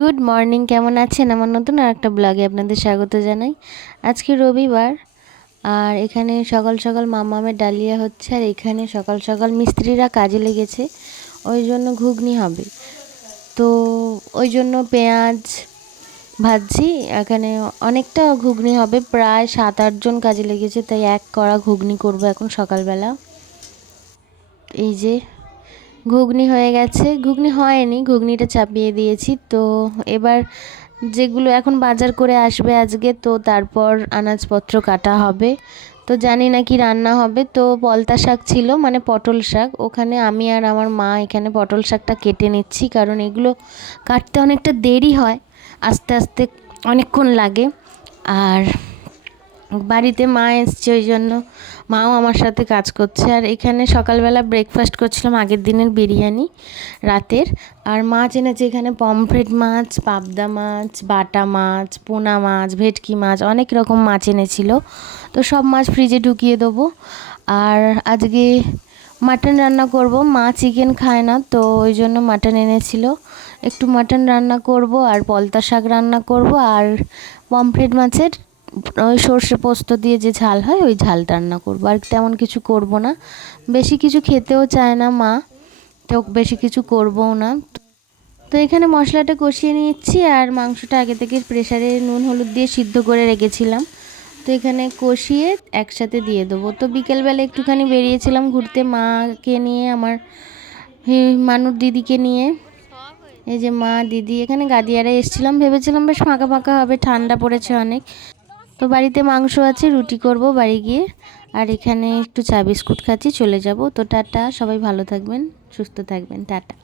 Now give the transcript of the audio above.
Good morning, কেমন আছেন? আমার নতুন আর একটা ব্লগে আপনাদের স্বাগত জানাই। আজকে রবিবার, আর এখানে সকাল সকাল মামামের ডালিয়া হচ্ছে, আর এখানে সকাল সকাল মিস্ত্রিরা কাজে লেগেছে, ওই জন্য ঘুগনি হবে। তো ওই জন্য পেঁয়াজ ভাজছি। এখানে অনেকটা ঘুগনি হবে, প্রায় 7-8 জন কাজে লেগেছে, তাই এক কড়া ঘুগনি করব এখন সকালবেলা। এই যে ঘুগনি হয়ে গেছে, ঘুগনি হয়নি, ঘুগনিটা চাপিয়ে দিয়েছি। তো এবার যেগুলো এখন বাজার করে আসবে আজকে, তো তারপর আনাজপত্র কাটা হবে। তো জানি না কি রান্না হবে। তো পলতা শাক ছিল, মানে পটল শাক, ওখানে আমি আর আমার মা এখানে পটল শাকটা কেটে নিচ্ছি, কারণ এগুলো কাটতে অনেকটা দেরি হয়, আস্তে আস্তে অনেকক্ষণ লাগে। আর বাড়িতে মা এসছে, ওই জন্য মাও আমার সাথে কাজ করছে। আর এখানে সকালবেলা ব্রেকফাস্ট করছিলাম আগের দিনের বিরিয়ানি রাতের। আর মাছ এনেছে এখানে পমফ্রেট মাছ, পাবদা মাছ, বাটা মাছ, পোনা মাছ, ভেটকি মাছ, অনেক রকম মাছ এনেছিল। তো সব মাছ ফ্রিজে ঢুকিয়ে দেবো। আর আজকে মাটন রান্না করব, মা চিকেন খায় না, তো ওই জন্য মাটন এনেছিল। একটু মাটন রান্না করব, আর পলতা শাক রান্না করব, আর পমফ্রেট মাছের ওই সর্ষে পোস্ত দিয়ে যে ঝাল হয়, ওই ঝাল রান্না করবো। আর তেমন কিছু করব না, বেশি কিছু খেতেও চায় না মা, তো বেশি কিছু করবও না। তো এখানে মশলাটা কষিয়ে নিচ্ছি, আর মাংসটা আগে থেকে প্রেসারে নুন হলুদ দিয়ে সিদ্ধ করে রেখেছিলাম। তো এখানে কষিয়ে একসাথে দিয়ে দেবো। তো বিকেলবেলা একটুখানি বেরিয়েছিলাম ঘুরতে মাকে নিয়ে, আমার মানুর দিদিকে নিয়ে। এই যে মা দিদি এখানে গাদিয়ারে এসেছিলাম, ভেবেছিলাম বেশ ফাঁকা ফাঁকা হবে, ঠান্ডা পড়েছে অনেক। তো বাড়িতে মাংস আছে, রুটি করব বাড়ি গিয়ে। আর এখানে একটু চা বিস্কুট খাচ্ছি, চলে যাব। তো টাটা, সবাই ভালো থাকবেন, সুস্থ থাকবেন, টাটা।